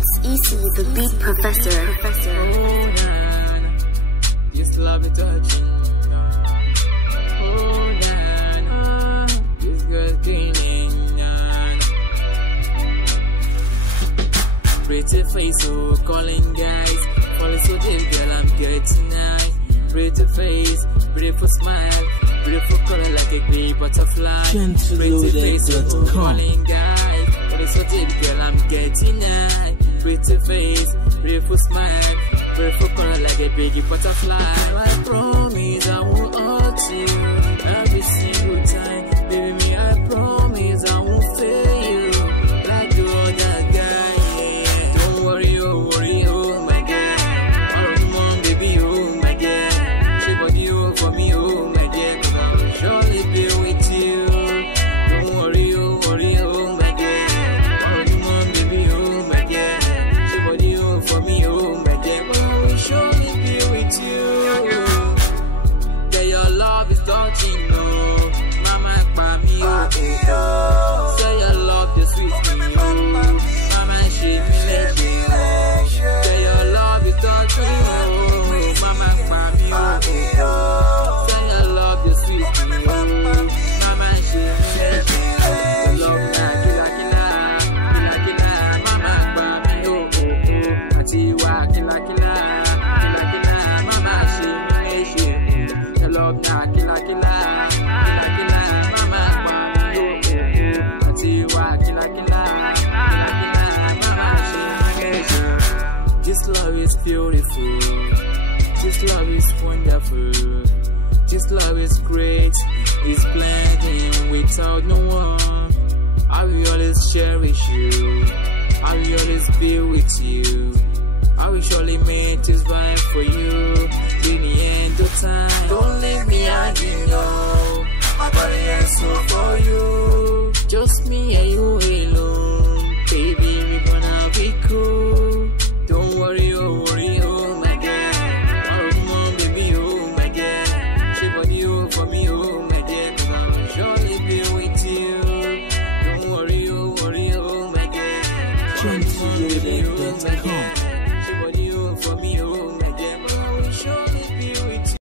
It's EC, the beat professor. Just love it touching. Hold on, this girl's cleaning. Pretty face, so calling guys. Falling so deep, girl, I'm getting high. Pretty face, beautiful smile, beautiful color like a grey butterfly. Pretty face, so calling guys. Falling so deep, girl, I'm getting high. Pretty face, beautiful smile, beautiful color like a big butterfly. I promise I won't hurt you every single time. Baby, me, I promise I won't fail you like the other guy. Yeah. Don't worry, oh my God. All of mom, baby, oh my God. She body, oh, for me, oh my God. 'Cause I will surely be with you. Don't worry, oh my God. All of mom, baby, oh my God. She body, oh, for me, oh my God. But I will surely be with you. Yeah, your love is touching, no. Mama, me, oh. Say your love is sweet, me, oh. Mama, she me, let you. Say your love is touching, oh. Mama, me, oh. Say your love is sweet, me, oh. Mama, she me, let you. Your love, na, kila, mama, me, oh. Atiwa, kila, mama, she me, let you. Your love, na, kila, mama, me, oh. Atiwa, kila, mama, she me, let you. This love is beautiful. This love is wonderful. This love is great. It's blending without no one. I will always cherish you. I will always be with you. I will surely make this vibe for you in the end of time. Don't leave me hanging, no. My body is so for you.